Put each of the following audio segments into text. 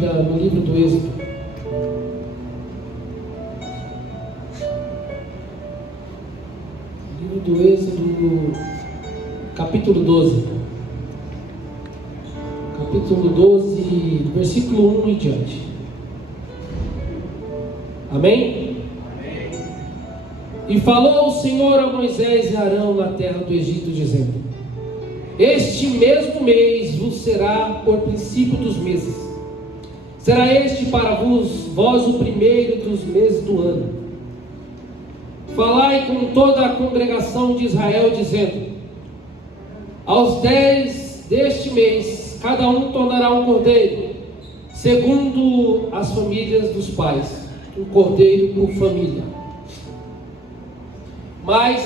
Bíblia no livro do Êxodo. Livro do Êxodo, capítulo 12. Capítulo 12, versículo 1 em diante. Amém? Amém. E falou o Senhor a Moisés e Arão na terra do Egito, dizendo: Este mesmo mês vos será por princípio dos meses. Será este para vós o primeiro dos meses do ano. Falai com toda a congregação de Israel, dizendo: Aos 10 deste mês, cada um tornará um cordeiro, segundo as famílias dos pais, um cordeiro por família. Mas,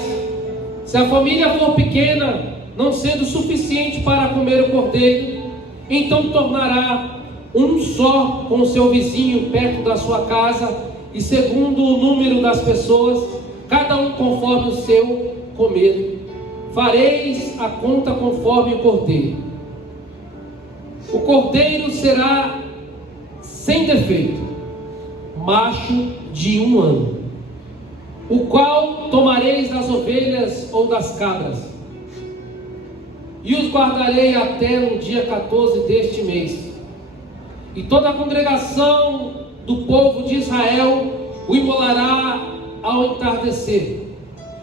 se a família for pequena, não sendo suficiente para comer o cordeiro, então tornará um só com o seu vizinho perto da sua casa, e segundo o número das pessoas, cada um conforme o seu comer. Fareis a conta conforme o cordeiro. O cordeiro será sem defeito, macho de 1 ano, o qual tomareis das ovelhas ou das cabras, e os guardarei até no dia 14 deste mês. E toda a congregação do povo de Israel o imolará ao entardecer,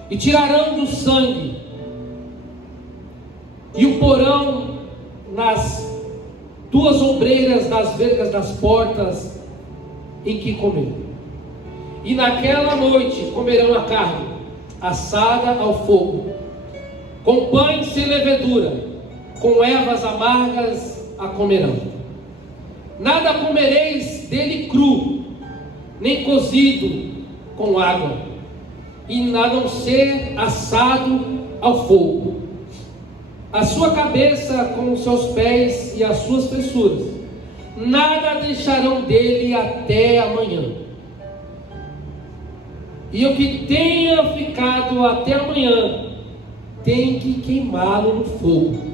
e tirarão do sangue, e o porão nas 2 ombreiras das vergas das portas em que comer. E naquela noite comerão a carne assada ao fogo, com pães sem levedura, com ervas amargas a comerão. Nada comereis dele cru, nem cozido com água, e a não ser assado ao fogo. A sua cabeça com os seus pés e as suas fressuras, nada deixarão dele até amanhã. E o que tenha ficado até amanhã, tem que queimá-lo no fogo.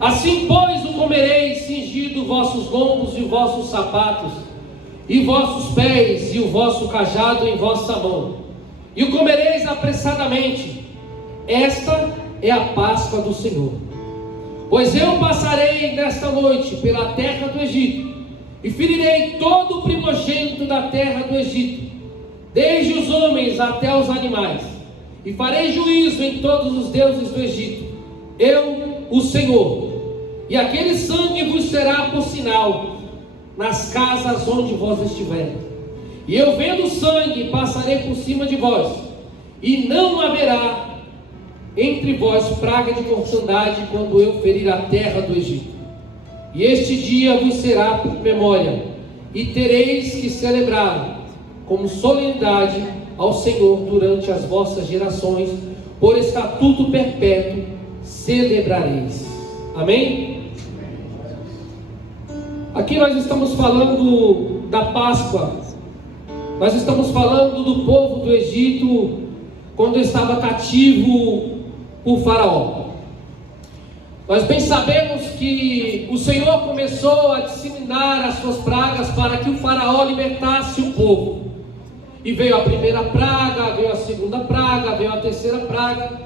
Assim, pois, o comereis cingido vossos lombos e vossos sapatos, e vossos pés e o vosso cajado em vossa mão, e o comereis apressadamente. Esta é a Páscoa do Senhor. Pois eu passarei nesta noite pela terra do Egito, e ferirei todo o primogênito da terra do Egito, desde os homens até os animais, e farei juízo em todos os deuses do Egito, eu, o Senhor. E aquele sangue vos será por sinal nas casas onde vós estiverem. E eu, vendo o sangue, passarei por cima de vós, e não haverá entre vós praga de mortandade quando eu ferir a terra do Egito. E este dia vos será por memória, e tereis que celebrá-lo como solenidade ao Senhor durante as vossas gerações, por estatuto perpétuo celebrareis. Amém? Aqui nós estamos falando da Páscoa. Nós estamos falando do povo do Egito quando estava cativo por Faraó. Nós bem sabemos que o Senhor começou a disseminar as suas pragas para que o Faraó libertasse o povo. E veio a primeira praga, veio a segunda praga, veio a terceira praga.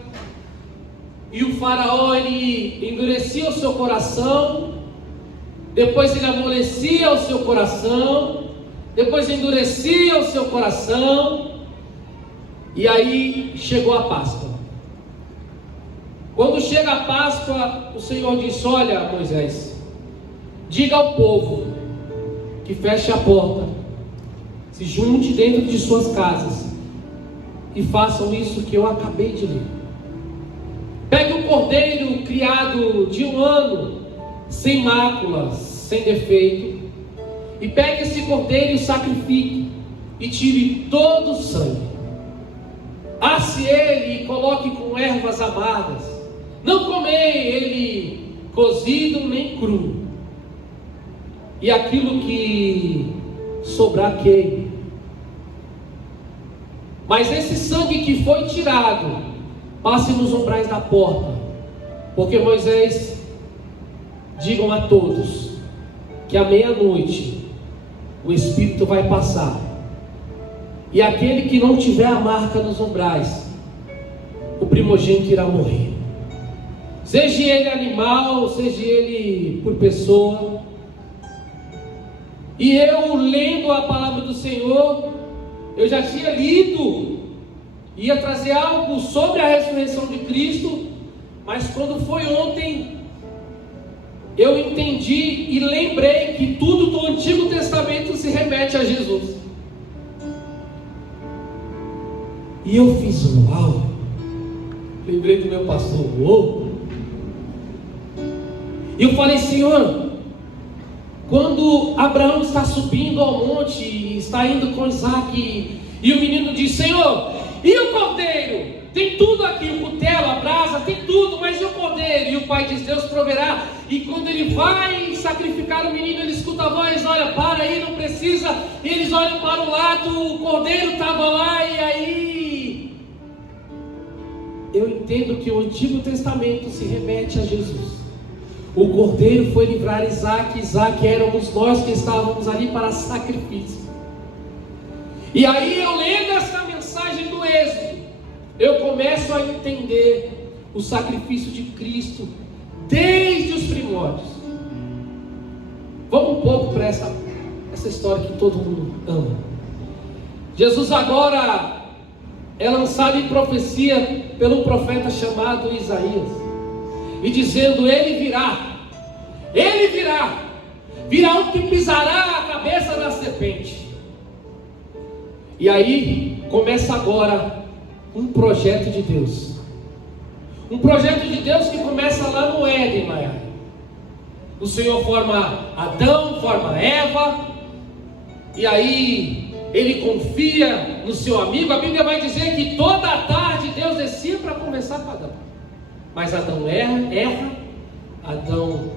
E o Faraó, ele endurecia o seu coração, depois ele amolecia o seu coração, depois endurecia o seu coração, e aí chegou a Páscoa. Quando chega a Páscoa, o Senhor disse: olha, Moisés, diga ao povo que feche a porta, se junte dentro de suas casas e façam isso que eu acabei de ler. Pegue um cordeiro criado de 1 ano, sem máculas, sem defeito, e pegue esse cordeiro e sacrifique, e tire todo o sangue. Asse ele e coloque com ervas amargas. Não comei ele cozido nem cru. E aquilo que sobrar queime. Mas esse sangue que foi tirado, passe nos umbrais da porta, porque Moisés, digam a todos que à meia-noite o Espírito vai passar, e aquele que não tiver a marca nos umbrais, o primogênito irá morrer, seja ele animal, seja ele por pessoa. E eu, lendo a palavra do Senhor, eu já tinha lido, ia trazer algo sobre a ressurreição de Cristo, mas quando foi ontem, eu entendi e lembrei que tudo do Antigo Testamento se remete a Jesus. E eu fiz uau, lembrei do meu pastor, uou. E eu falei, Senhor, quando Abraão está subindo ao monte, está indo com Isaac, e o menino diz, Senhor, e o cordeiro? Tem tudo aqui, o cutelo, a brasa, tem tudo, mas e o cordeiro? E o pai diz, Deus proverá. E quando ele vai sacrificar o menino, ele escuta a voz, olha, para aí, não precisa. E eles olham para o lado, o cordeiro estava lá, e aí eu entendo que o Antigo Testamento se remete a Jesus. O cordeiro foi livrar Isaac, Isaac éramos nós que estávamos ali para sacrifício. E aí eu lendo essa mensagem do Êxodo, eu começo a entender o sacrifício de Cristo desde os primórdios. Vamos um pouco para essa história que todo mundo ama. Jesus agora é lançado em profecia pelo profeta chamado Isaías, e dizendo, ele virá o que pisará a cabeça da serpente. E aí começa agora um projeto de Deus, que começa lá no Éden, Maiara. O Senhor forma Adão, forma Eva, e aí ele confia no seu amigo. A Bíblia vai dizer que toda a tarde Deus descia para conversar com Adão, mas Adão erra, Adão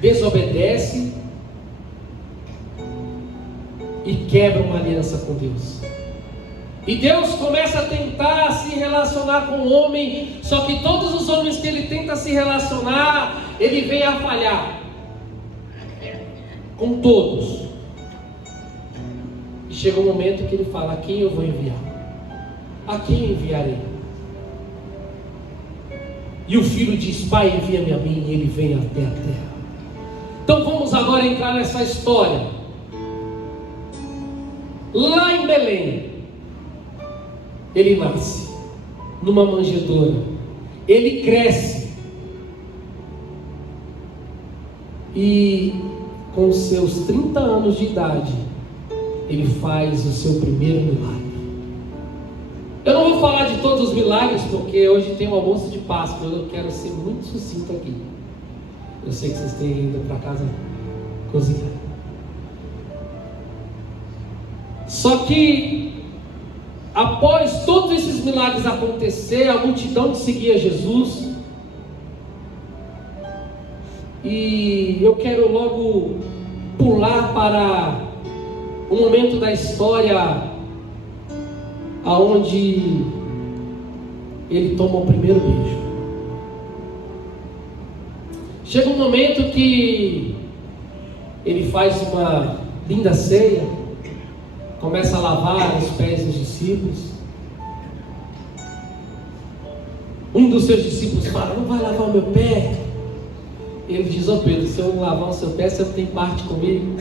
desobedece e quebra uma aliança com Deus. E Deus começa a tentar se relacionar com o homem, só que todos os homens que ele tenta se relacionar, ele vem a falhar com todos. E chega um momento que ele fala, a quem eu vou enviar? A quem enviarei? E o filho diz, Pai, envia-me a mim, e ele vem até a terra. Então vamos agora entrar nessa história. Lá em Belém, ele nasce numa manjedoura, ele cresce, e com seus 30 anos de idade, ele faz o seu primeiro milagre. Eu não vou falar de todos os milagres, porque hoje tem um almoço de Páscoa, eu quero ser muito sucinto aqui. Eu sei que vocês têm ido para casa cozinhar. Só que após todos esses milagres acontecer, a multidão seguia Jesus. E eu quero logo pular para o momento da história aonde ele toma o primeiro beijo. Chega um momento que ele faz uma linda ceia, começa a lavar os pés dos discípulos. Um dos seus discípulos fala, não vai lavar o meu pé? Ele diz, Pedro, se eu não lavar o seu pé, você não tem parte comigo?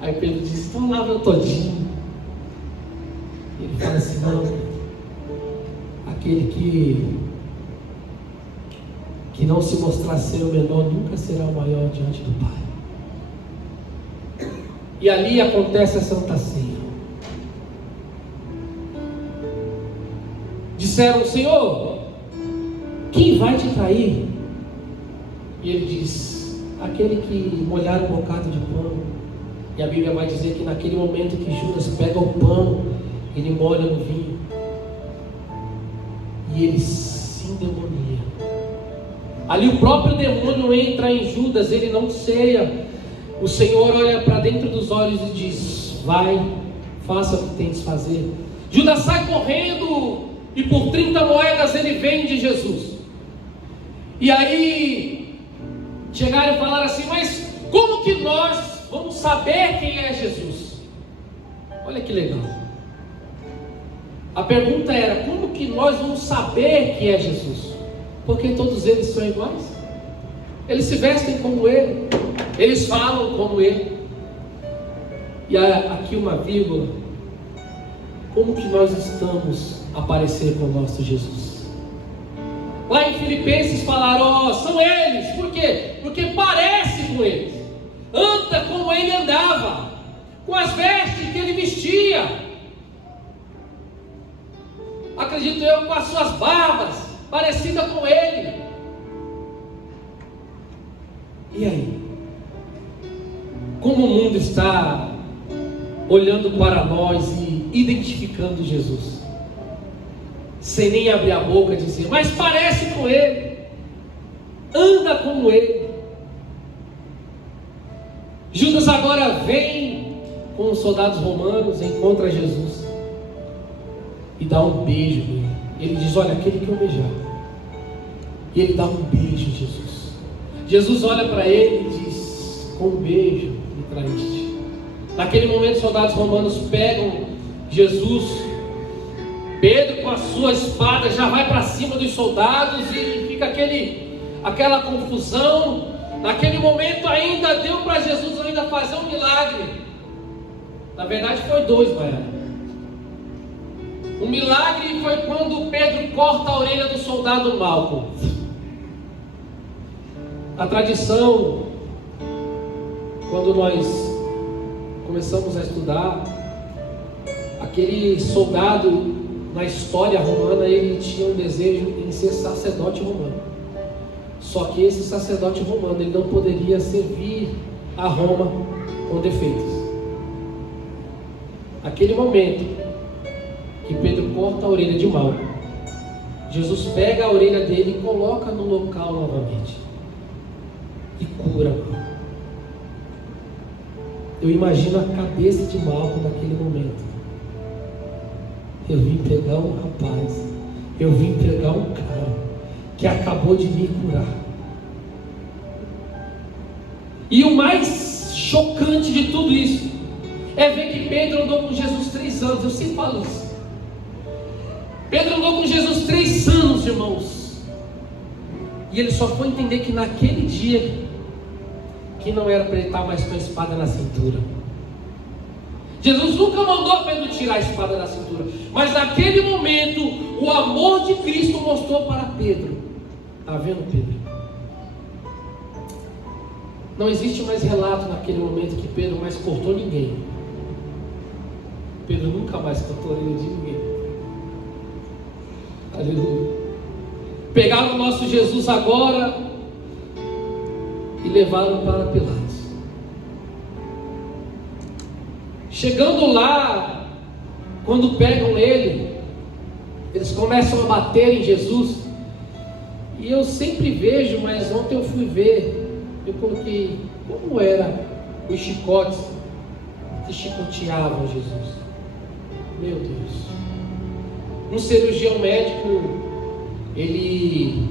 Aí Pedro diz, então lava eu todinho. Ele fala assim, não, aquele que não se mostrar ser o menor, nunca será o maior diante do Pai. E ali acontece a Santa Ceia. Disseram, Senhor, quem vai te trair? E ele diz, aquele que molhar um bocado de pão. E a Bíblia vai dizer que naquele momento que Judas pega o pão, ele molha no vinho, e ele se endemonia. Ali o próprio demônio entra em Judas, ele não ceia. O Senhor olha para dentro dos olhos e diz, vai, faça o que tens de fazer. Judas sai correndo, e por 30 moedas ele vende Jesus. E aí chegaram e falaram assim, mas como como que nós vamos saber quem é Jesus? Olha que legal. A pergunta era: como que nós vamos saber que é Jesus? Porque todos eles são iguais. Eles se vestem como Ele, eles falam como Ele. E aqui uma vírgula: como que nós estamos a parecer com o nosso Jesus? Lá em Filipenses falaram: são eles. Por quê? Porque parece com eles, anda como Ele andava, com as vestes que Ele vestia, acredito eu, com as suas barbas, parecida com Ele. E aí? Como o mundo está olhando para nós e identificando Jesus, sem nem abrir a boca e dizer: mas parece com Ele, anda como Ele. Judas agora vem com os soldados romanos, encontra Jesus e dá um beijo nele. Ele diz: olha, aquele que eu beijar. E ele dá um beijo em Jesus. Jesus olha para ele e diz: com um beijo me traíste. Naquele momento os soldados romanos pegam Jesus. Pedro, com a sua espada, já vai para cima dos soldados e fica aquela confusão. Naquele momento ainda deu para Jesus ainda fazer um milagre. Na verdade foi dois, Baiana. O milagre foi quando Pedro corta a orelha do soldado Malco. A tradição, quando nós começamos a estudar, aquele soldado na história romana, ele tinha um desejo em ser sacerdote romano. Só que esse sacerdote romano, ele não poderia servir a Roma com defeitos. Aquele momento que Pedro corta a orelha de Malco, Jesus pega a orelha dele e coloca no local novamente e cura Malco. Eu imagino a cabeça de Malco naquele momento. Eu vim pegar um rapaz, eu vim pegar um cara que acabou de me curar. E o mais chocante de tudo isso é ver que Pedro andou com Jesus 3 anos. Eu sempre falo isso. Pedro andou com Jesus 3 anos, irmãos. E ele só foi entender que naquele dia, que não era para ele estar mais com a espada na cintura. Jesus nunca mandou Pedro tirar a espada da cintura, mas naquele momento o amor de Cristo mostrou para Pedro: está vendo, Pedro? Não existe mais relato naquele momento que Pedro mais cortou ninguém. Pedro nunca mais cortou a orelha de ninguém. Aleluia. Pegaram o nosso Jesus agora e levaram para Pilatos. Chegando lá, quando pegam ele, eles começam a bater em Jesus. E eu sempre vejo, mas ontem eu fui ver, eu coloquei como eram os chicotes que chicoteavam Jesus. Meu Deus. Um cirurgião médico, ele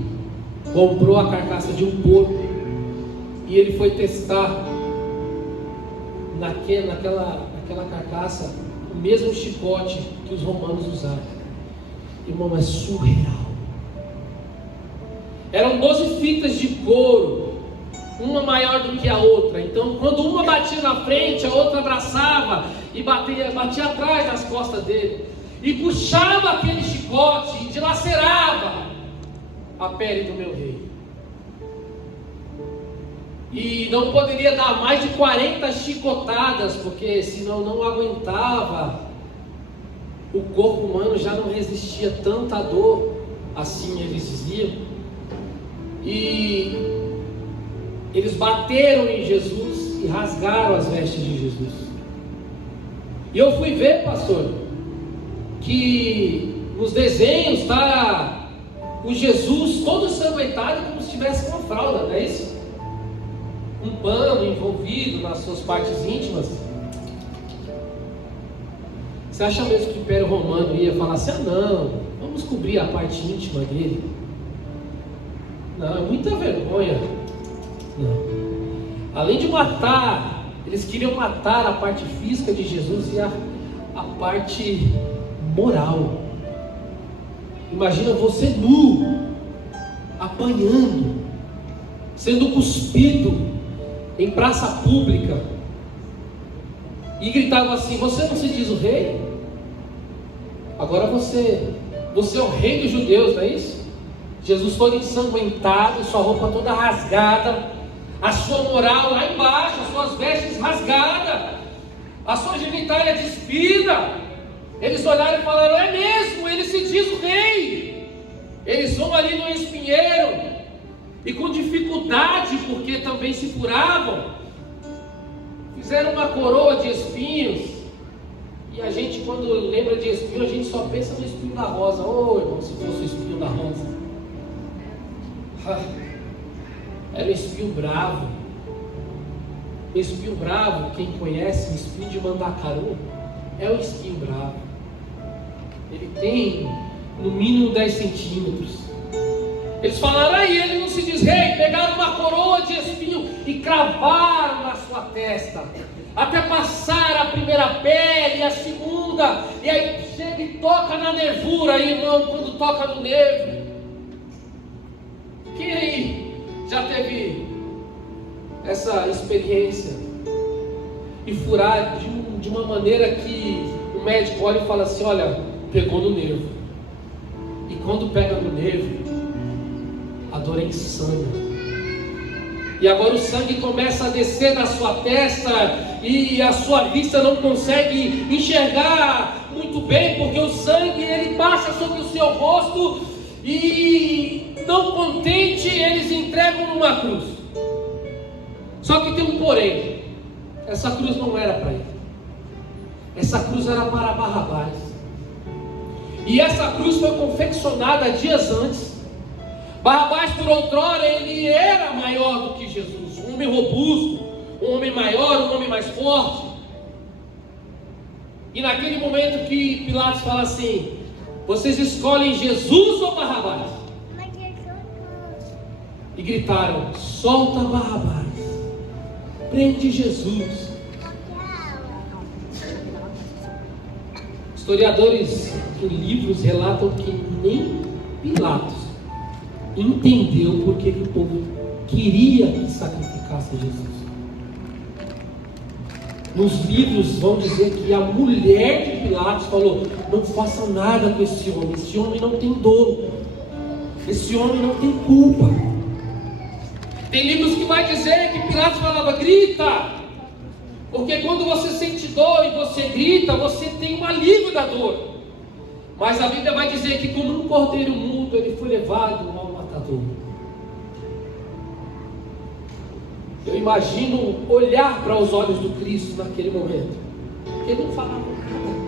comprou a carcaça de um porco e ele foi testar naquela carcaça o mesmo chicote que os romanos usavam. Irmão, é surreal. Eram 12 fitas de couro, uma maior do que a outra. Então, quando uma batia na frente, a outra abraçava e batia atrás das costas dele, e puxava aquele chicote e dilacerava a pele do meu rei. E não poderia dar mais de 40 chicotadas, porque senão não aguentava. O corpo humano já não resistia tanta dor, assim eles diziam. E eles bateram em Jesus e rasgaram as vestes de Jesus. E eu fui ver, pastor, que nos desenhos está o Jesus todo ensanguentado, como se tivesse uma fralda, não é isso? Um pano envolvido nas suas partes íntimas. Você acha mesmo que o Império Romano ia falar assim: ah não, vamos cobrir a parte íntima dele? Não, é muita vergonha. Não. Além de matar, eles queriam matar a parte física de Jesus e a parte moral. Imagina você nu, apanhando, sendo cuspido em praça pública, e gritava assim: você não se diz o rei? Agora você é o rei dos judeus, não é isso? Jesus todo ensanguentado, sua roupa toda rasgada, a sua moral lá embaixo, as suas vestes rasgadas, a sua genitália despida. Eles olharam e falaram: é mesmo, ele se diz o rei. Eles vão ali no espinheiro, e com dificuldade, porque também se furavam, fizeram uma coroa de espinhos. E a gente, quando lembra de espinho, a gente só pensa no espinho da rosa. Oh, irmão, se fosse o espinho da rosa. Era o espinho bravo. O espinho bravo, quem conhece, o espinho de mandacaru, é o espinho bravo. Ele tem no mínimo 10 centímetros. Eles falaram: aí ele não se diz rei. Pegaram uma coroa de espinho e cravaram na sua testa, até passar a primeira pele, a segunda, e aí chega e toca na nervura, irmão. Quando toca no nervo, quem aí já teve essa experiência? E furar de uma maneira que o médico olha e fala assim: olha, pegou no nervo. E quando pega no nervo, a dor é insana. E agora o sangue começa a descer na sua testa, e a sua vista não consegue enxergar muito bem, porque o sangue ele passa sobre o seu rosto, e não contente, eles entregam numa cruz. Só que tem um porém: essa cruz não era para ele, essa cruz era para Barrabás. E essa cruz foi confeccionada dias antes. Barrabás, por outrora, ele era maior do que Jesus, um homem robusto, um homem maior, um homem mais forte. E naquele momento que Pilatos fala assim: vocês escolhem Jesus ou Barrabás? E gritaram: solta Barrabás, prende Jesus. Historiadores em livros relatam que nem Pilatos entendeu porque que o povo queria que sacrificasse Jesus. Nos livros vão dizer que a mulher de Pilatos falou: não façam nada com esse homem não tem dolo, esse homem não tem culpa. Tem livros que vai dizer que Pilatos falava: grita, porque quando você sente dor e você grita, você tem um alívio da dor. Mas a Bíblia vai dizer que como um cordeiro mudo, ele foi levado ao matador. Eu imagino olhar para os olhos do Cristo naquele momento, porque ele não falava nada.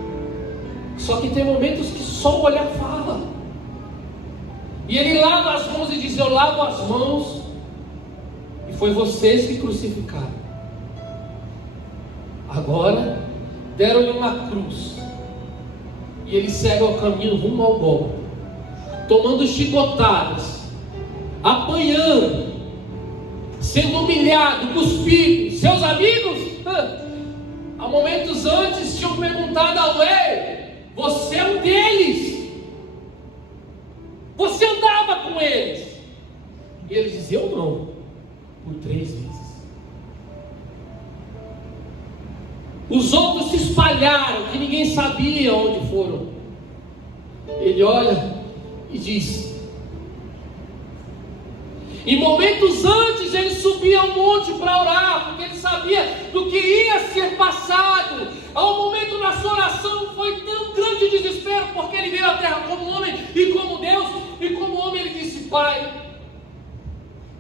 Só que tem momentos que só o olhar fala. E ele lava as mãos e diz: eu lavo as mãos, e foi vocês que crucificaram. Agora deram-lhe uma cruz, e ele segue ao caminho rumo ao Gólgota, tomando chicotadas, apanhando, sendo humilhado, cuspido. Seus amigos, há momentos antes, tinham perguntado ao rei: você é um deles, você andava com eles. E ele dizia: eu não, por 3 vezes. Os outros se espalharam, que ninguém sabia onde foram. Ele olha e diz: em momentos antes ele subia ao monte para orar, porque ele sabia do que ia ser passado. Ao momento na sua oração foi tão grande o desespero, porque ele veio à terra como homem e como Deus, e como homem ele disse: Pai,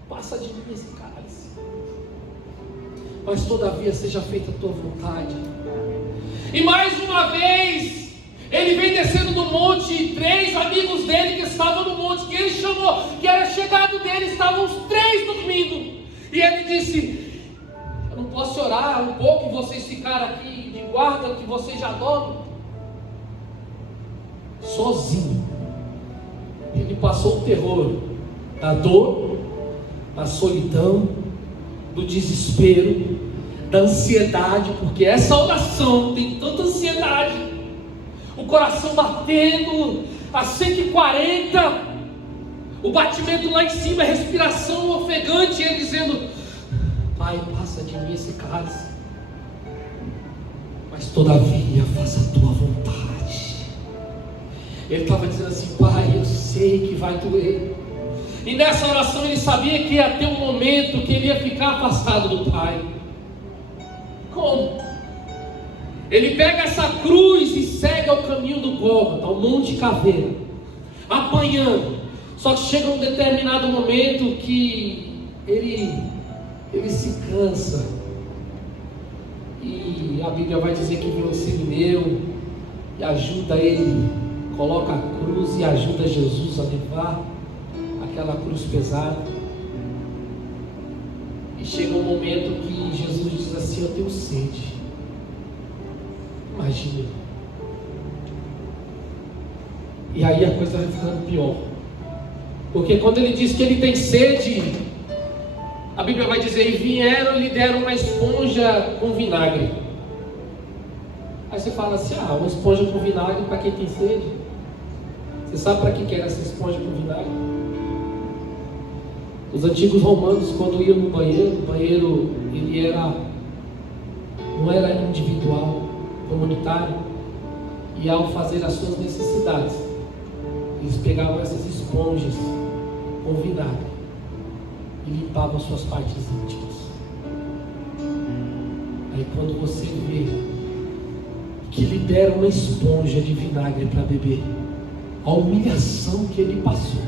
passa de mim esse cálice, mas todavia seja feita a tua vontade. E mais uma vez ele vem descendo do monte, e 3 amigos dele que estavam no monte, que ele chamou, que era chegado dele, estavam os 3 dormindo. E ele disse: eu não posso orar um pouco e vocês ficaram aqui de guarda, que vocês já dormem? Sozinho ele passou o terror da dor, da solidão do desespero, da ansiedade, porque essa oração tem tanta ansiedade, o coração batendo a 140, o batimento lá em cima, a respiração ofegante, e ele dizendo: Pai, passa de mim esse cálice, mas todavia faça a tua vontade. Ele estava dizendo assim: Pai, eu sei que vai doer. E nessa oração ele sabia que ia ter um momento que ele ia ficar afastado do Pai. Como? Ele pega essa cruz e segue ao caminho do Gólgota, ao Monte Caveira, apanhando. Só que chega um determinado momento que ele se cansa. E a Bíblia vai dizer que vem um sirineu e ajuda ele, coloca a cruz e ajuda Jesus a levar aquela cruz pesada. E chega um momento que Jesus diz assim: eu tenho sede. Imagina. E aí a coisa vai ficando pior, porque quando ele diz que ele tem sede, a Bíblia vai dizer: e vieram e lhe deram uma esponja com vinagre. Aí você fala assim: uma esponja com vinagre para quem tem sede? Você sabe para que era essa esponja com vinagre? Os antigos romanos, quando iam no banheiro, o banheiro ele não era individual, comunitário, e ao fazer as suas necessidades, eles pegavam essas esponjas com vinagre e limpavam as suas partes íntimas. Aí quando você vê que lhe deram uma esponja de vinagre para beber, a humilhação que ele passou.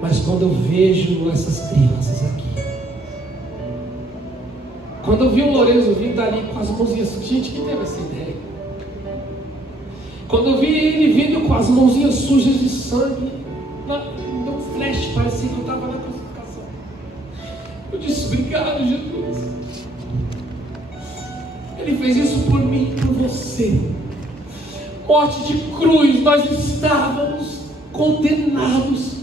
Mas quando eu vejo essas crianças aqui, quando eu vi o Lourenço vindo dali com as mãozinhas, gente, quem teve essa ideia? Quando eu vi ele vindo com as mãozinhas sujas de sangue, me deu um flash, parecia que eu estava na crucificação. Eu disse: obrigado, Jesus. Ele fez isso por mim e por você. Morte de cruz, nós estávamos condenados.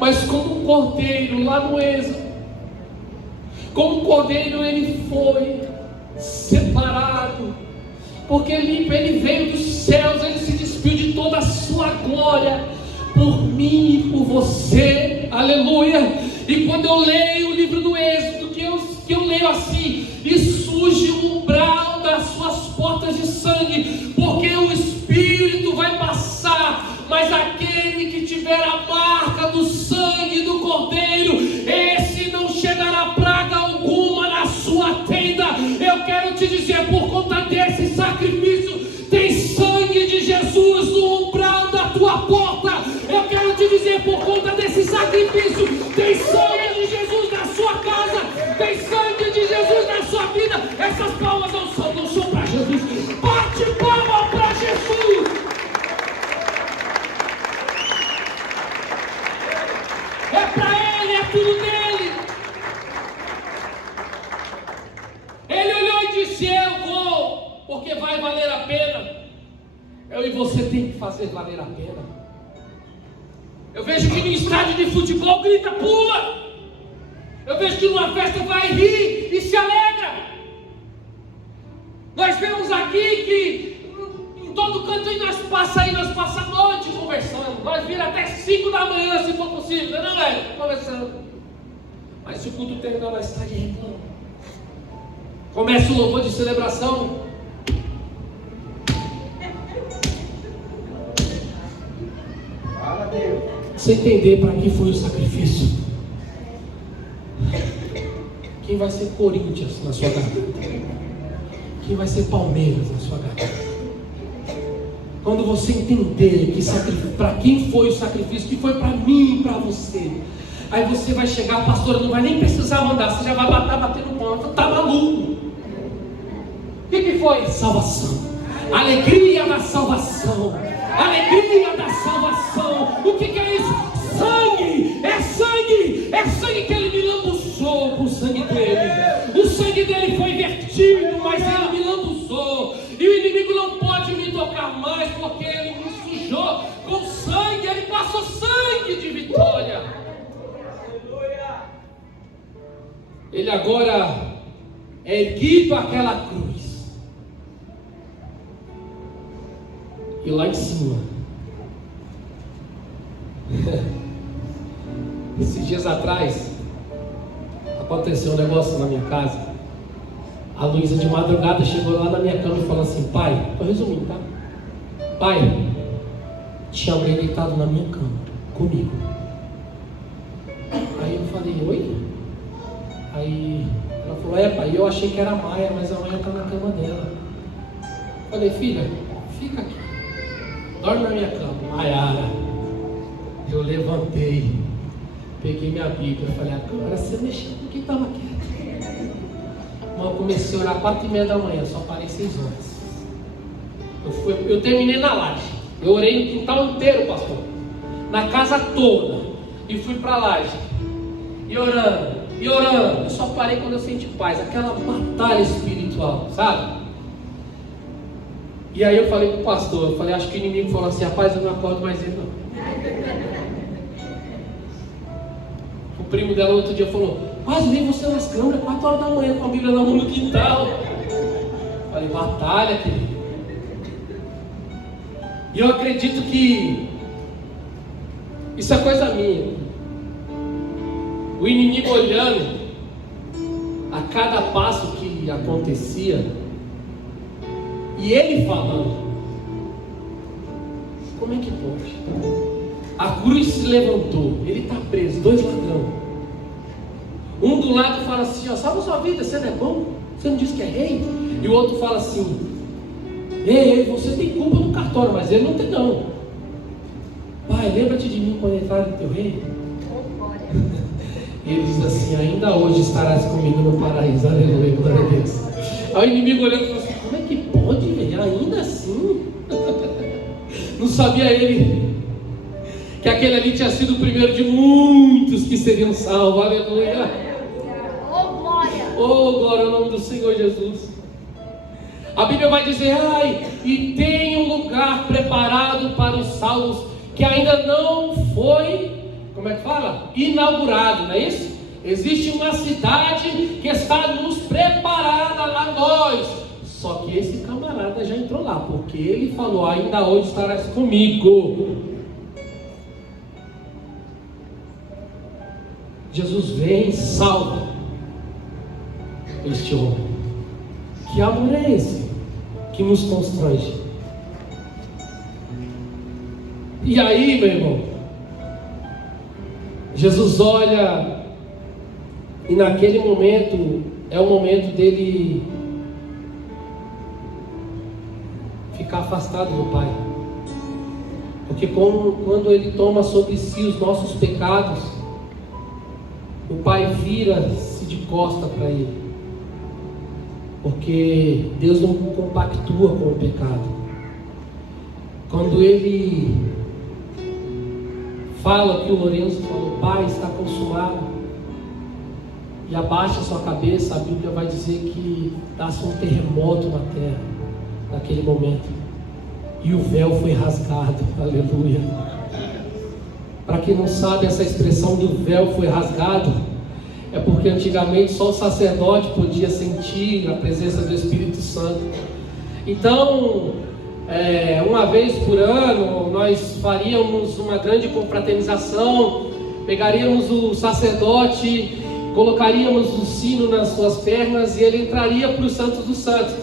Mas como um cordeiro, lá no Êxodo, como um cordeiro ele foi separado, porque ele veio dos céus, ele se despiu de toda a sua glória, por mim e por você, aleluia. E quando eu leio o livro do Êxodo, que eu leio assim, e surge o umbral das suas portas de sangue, porque o Espírito vai passar, mas aquele que tiver a marca do sangue do Cordeiro, esse não chegará praga alguma na sua tenda. Eu quero te dizer, por conta desse sacrifício, tem sangue de Jesus no umbral da tua porta. Eu quero te dizer, por conta desse sacrifício, tem sangue de Jesus na sua casa, tem sangue de Jesus na sua vida. Essas palmas não são para Jesus. Bate palma para Jesus. É para Ele, é tudo dele. Ele olhou e disse: eu vou, porque vai valer a pena. Eu e você tem que fazer valer a pena. Eu vejo que no estádio de futebol grita, pula. Eu vejo que numa festa vai rir e se alegra. Nós vemos aqui que em todo canto aí nós passamos a noite conversando. Nós vira até 5 da manhã, se for possível, não é? Conversando. Mas se o culto terminar, nós está de reclamo. Começa o louvor de celebração. Fala, Deus. Você entender para que foi o sacrifício. Quem vai ser Corinthians na sua garganta? Quem vai ser Palmeiras na sua garganta? Quando você entender que para quem foi o sacrifício, que foi para mim e para você, aí você vai chegar, a pastora não vai nem precisar mandar, você já vai bater no ponto, tá maluco? O que foi? Salvação. Alegria da salvação. Alegria da salvação. O que é isso? Sangue. É sangue. É sangue que ele me lambuçou com o sangue dele. O sangue dele foi vertido, mas ele me lambuçou. E o inimigo não pode me tocar mais, porque ele me sujou com sangue. Ele passou sangue de vitória. ele agora é erguido àquela cruz. E lá em cima, esses dias atrás, aconteceu um negócio na minha casa. A Luísa de madrugada chegou lá na minha cama e falou assim: pai, estou resumindo, tá? Pai, tinha alguém deitado na minha cama, comigo. Aí eu falei: oi? Aí ela falou: é, pai, eu achei que era a Maia, mas a Maia está na cama dela. Falei: filha, fica aqui, dorme na minha cama. Maiara, eu levantei, peguei minha Bíblia, falei: agora você mexeu com quem estava quieto. Eu comecei a orar 4h30 da manhã, só parei 6 horas. Eu terminei na laje. Eu orei no quintal inteiro, pastor, na casa toda, e fui para a laje, e orando. Eu só parei quando eu senti paz, aquela batalha espiritual, sabe? E aí eu falei pro pastor, eu falei: acho que o inimigo falou assim: rapaz, eu não acordo mais ele não. O primo dela outro dia falou: quase vi você nas câmeras, 4 horas da manhã com a Bíblia na mão no quintal. Falei: batalha, querido. E eu acredito que isso é coisa minha. O inimigo olhando a cada passo que acontecia, e ele falando: como é que pode? A cruz se levantou, ele está preso, 2 ladrões. Um do lado fala assim: ó, salva sua vida, você não é bom? Você não disse que é rei? E o outro fala assim: ei, você tem culpa no cartório, mas ele não tem não. Pai, lembra-te de mim quando entrar no teu reino. E ele diz assim: ainda hoje estarás comigo no paraíso. Aleluia, glória a Deus. Aí o inimigo olhando e falou assim: como é que pode, velho? Ainda assim? Não sabia ele que aquele ali tinha sido o primeiro de muitos que seriam salvos. Aleluia. Oh, glória. Oh, glória ao nome do Senhor Jesus. A Bíblia vai dizer: ai, e tem um lugar preparado para os salvos que ainda não foi, como é que fala? Inaugurado, não é isso? Existe uma cidade que está nos preparada lá nós. Só que esse camarada já entrou lá, porque ele falou: ainda hoje estarás comigo. Jesus vem e salva este homem. Que amor é esse que nos constrange? E aí, meu irmão, Jesus olha, e naquele momento é o momento dele ficar afastado do Pai, porque quando ele toma sobre si os nossos pecados, o Pai vira-se de costa para ele, porque Deus não compactua com o pecado. Quando ele fala que o Lourenço falou: Pai, está consumado, e abaixa sua cabeça, a Bíblia vai dizer que dá-se um terremoto na terra naquele momento, e o véu foi rasgado. Aleluia. Para quem não sabe, essa expressão do véu foi rasgado é porque antigamente só o sacerdote podia sentir a presença do Espírito Santo. Então, uma vez por ano, nós faríamos uma grande confraternização, pegaríamos o sacerdote, colocaríamos o sino nas suas pernas e ele entraria para o Santo dos Santos,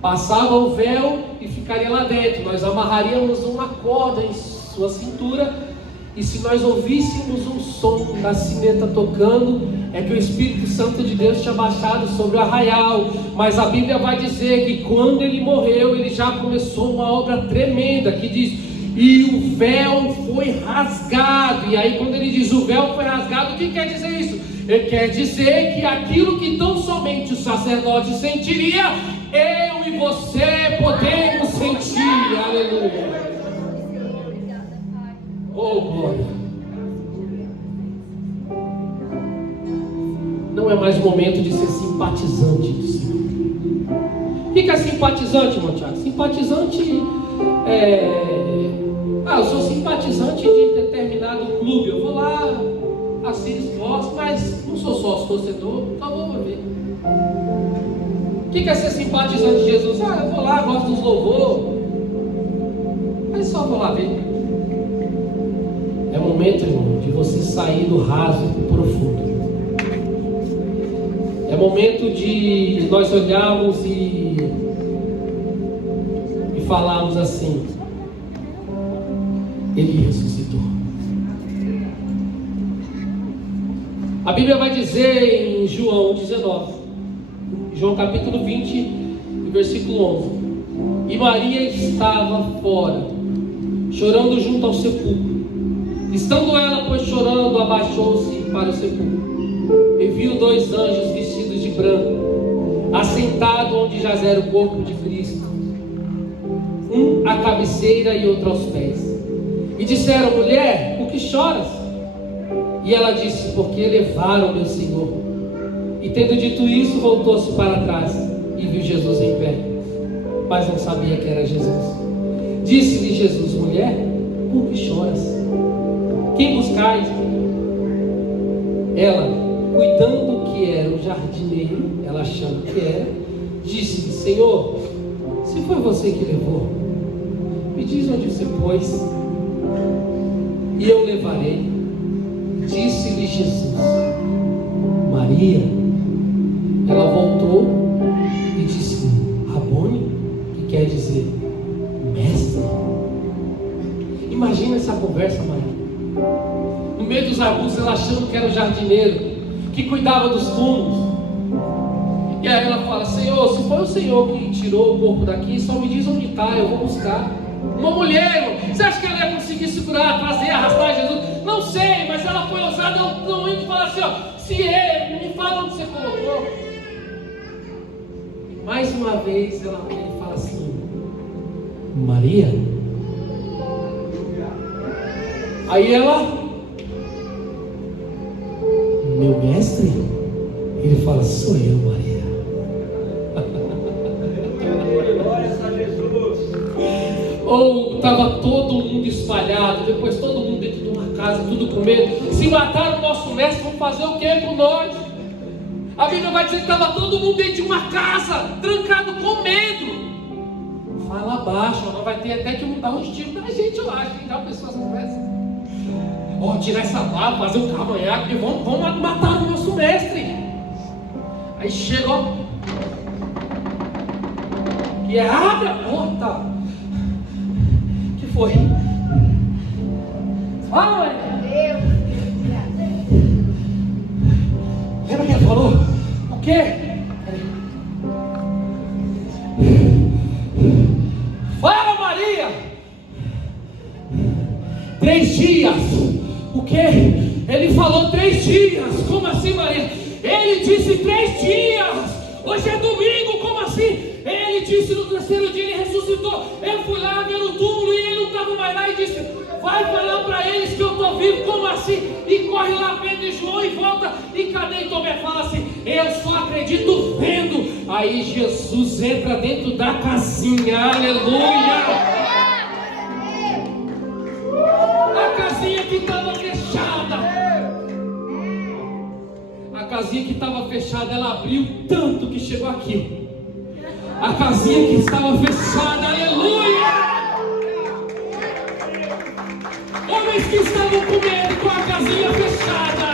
passava o véu e ficaria lá dentro. Nós amarraríamos uma corda em sua cintura, e se nós ouvíssemos um som da sineta tocando, é que o Espírito Santo de Deus tinha baixado sobre o arraial. Mas a Bíblia vai dizer que quando ele morreu, ele já começou uma obra tremenda, que diz: e o véu foi rasgado. E aí quando ele diz o véu foi rasgado, o que quer dizer isso? Ele quer dizer que aquilo que tão somente o sacerdote sentiria, eu e você podemos sentir. Aleluia. Oh, glória. Não é mais momento de ser simpatizante do Senhor. O que é simpatizante, irmão Tiago? Simpatizante eu sou simpatizante de determinado clube. Eu vou lá, assisto, gosto, mas não sou sócio torcedor, só vou ver. O que é ser simpatizante de Jesus? Ah, eu vou lá, gosto dos louvor. Mas só vou lá ver. É o momento, irmão, de você sair do raso para o profundo. É momento de nós olharmos e falarmos assim: Ele ressuscitou. A Bíblia vai dizer em João 19, João capítulo 20, versículo 11: E Maria estava fora, chorando junto ao sepulcro. Estando ela, pois, chorando, abaixou-se para o sepulcro e viu 2 anjos vestidos de branco, assentado onde jazera o corpo de Cristo, um à cabeceira e outro aos pés. E disseram: Mulher, por que choras? E ela disse: Porque levaram meu Senhor. E tendo dito isso, voltou-se para trás e viu Jesus em pé, mas não sabia que era Jesus. Disse-lhe Jesus: Mulher, por que choras? Quem buscais? Ela, cuidando que era o jardineiro, ela achando que era, disse-lhe: Senhor, se foi você que levou, me diz onde você pôs, e eu levarei. Disse-lhe Jesus: Maria. Ela voltou e disse: Rabone, que quer dizer mestre. Imagina essa conversa, Maria. No meio dos arbustos, ela achando que era o jardineiro que cuidava dos túmulos. E aí ela fala: Senhor, se foi o Senhor que tirou o corpo daqui, só me diz onde está, eu vou buscar. Uma mulher, você acha que ela ia conseguir segurar, trazer, arrastar Jesus? Não sei, mas ela foi ousada não indo falar assim: ó, se é, me fala onde você colocou. Mais uma vez ele fala assim: Maria. Aí ela: meu mestre? Ele fala: sou eu, Maria. Glória a Jesus. Ou estava todo mundo espalhado, depois todo mundo dentro de uma casa, tudo com medo. Se matar o nosso mestre, vão fazer o que com nós? A Bíblia vai dizer que estava todo mundo dentro de uma casa, trancado com medo. Fala baixo, não vai ter até que dar uns tiros na gente, eu acho. Já pessoas conversam. Ó, tirar essa barba, fazer um cavanhaque, vamos matar o nosso mestre. Aí chega, ó, que abre a porta. Que foi? Fala, lembra que ele falou? O quê? Fala, Maria. 3 dias. O quê? Ele falou 3 dias. Como assim, Maria? Ele disse 3 dias. Hoje é domingo, como assim? Ele disse no 3º dia, ele ressuscitou. Eu fui lá ver o túmulo e ele não estava mais lá e disse: vai falar para eles que eu estou vivo. Como assim? E corre lá, Pedro e João, e volta. E cadê? E Tomé fala assim: eu só acredito vendo. Aí Jesus entra dentro da casinha. Aleluia. A casinha que estava fechada. A casinha que estava fechada, ela abriu tanto que chegou aqui. A casinha que estava fechada, aleluia! Homens que estavam com medo com a casinha fechada.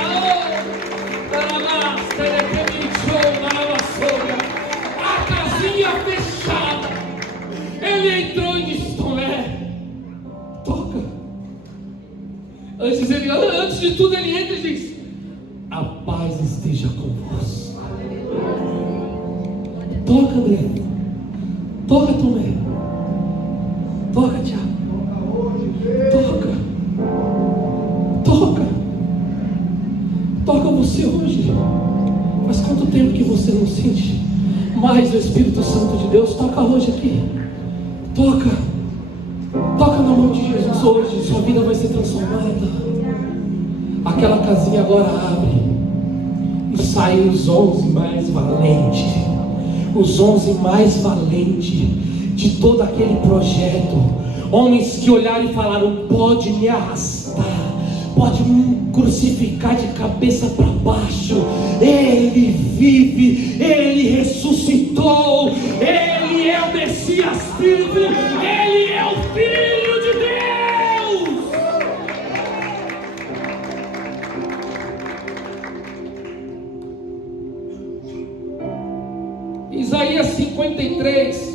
A casinha fechada. Ele entrou e disse: Tomé, toca. Antes de tudo ele entra e diz: a paz esteja convosco. Toca, André. Toca, Tomé. Toca, Tiago. Toca. Toca. Toca você hoje. Faz quanto tempo que você não sente mais o Espírito Santo de Deus? Toca hoje aqui. Toca. Toca na mão de Jesus hoje. Sua vida vai ser transformada. Aquela casinha agora abre e saem os 11 mais valentes. Os 11 mais valentes de todo aquele projeto. Homens que olharam e falaram: pode me arrastar, pode crucificar de cabeça para baixo. Ele vive, Ele ressuscitou, Ele é o Messias vivo, Ele é o Filho de Deus. Isaías 53.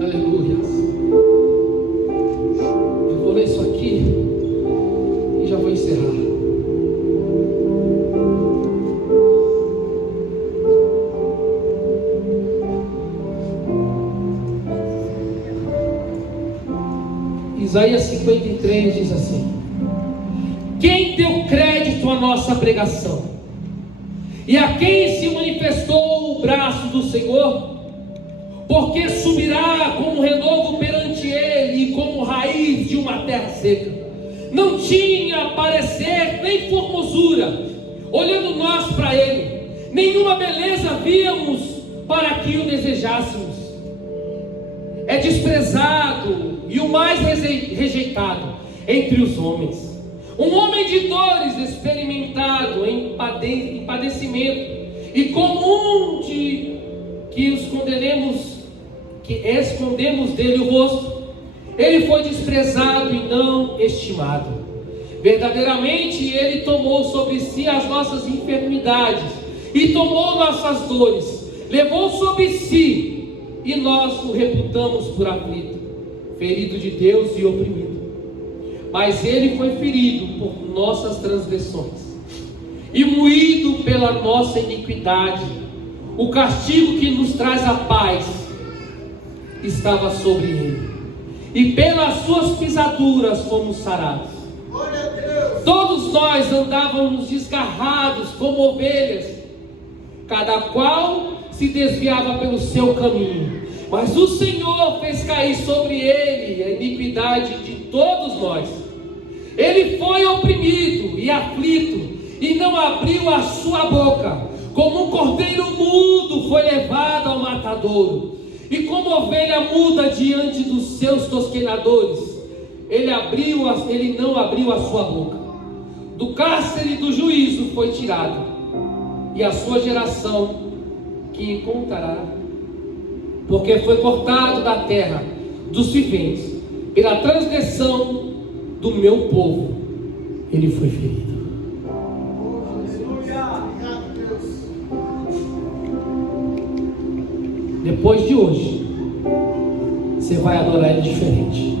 Aleluia. Eu vou ler isso aqui e já vou encerrar. Isaías 53 diz assim: quem deu crédito à nossa pregação? E a quem se manifestou o braço do Senhor? Porque subirá como renovo perante ele e como raiz de uma terra seca. Não tinha parecer nem formosura, olhando nós para ele, nenhuma beleza víamos para que o desejássemos. É desprezado e o mais rejeitado entre os homens, um homem de dores, experimentado em padecimento, e como um de que escondemos dele o rosto. Ele foi desprezado e não estimado. Verdadeiramente ele tomou sobre si as nossas enfermidades e tomou nossas dores, levou sobre si, e nós o reputamos por aflito, ferido de Deus e oprimido. Mas ele foi ferido por nossas transgressões e moído pela nossa iniquidade. O castigo que nos traz a paz estava sobre ele, e pelas suas pisaduras fomos sarados. Todos nós andávamos desgarrados como ovelhas, cada qual se desviava pelo seu caminho, mas o Senhor fez cair sobre ele a iniquidade de todos nós. Ele foi oprimido e aflito, e não abriu a sua boca. Como um cordeiro mudo foi levado ao matadouro, e como ovelha muda diante dos seus tosquenadores, ele não abriu a sua boca. Do cárcere do juízo foi tirado, e a sua geração que encontrará, porque foi cortado da terra dos viventes, pela transgressão do meu povo ele foi ferido. Depois de hoje, você vai adorar ele diferente.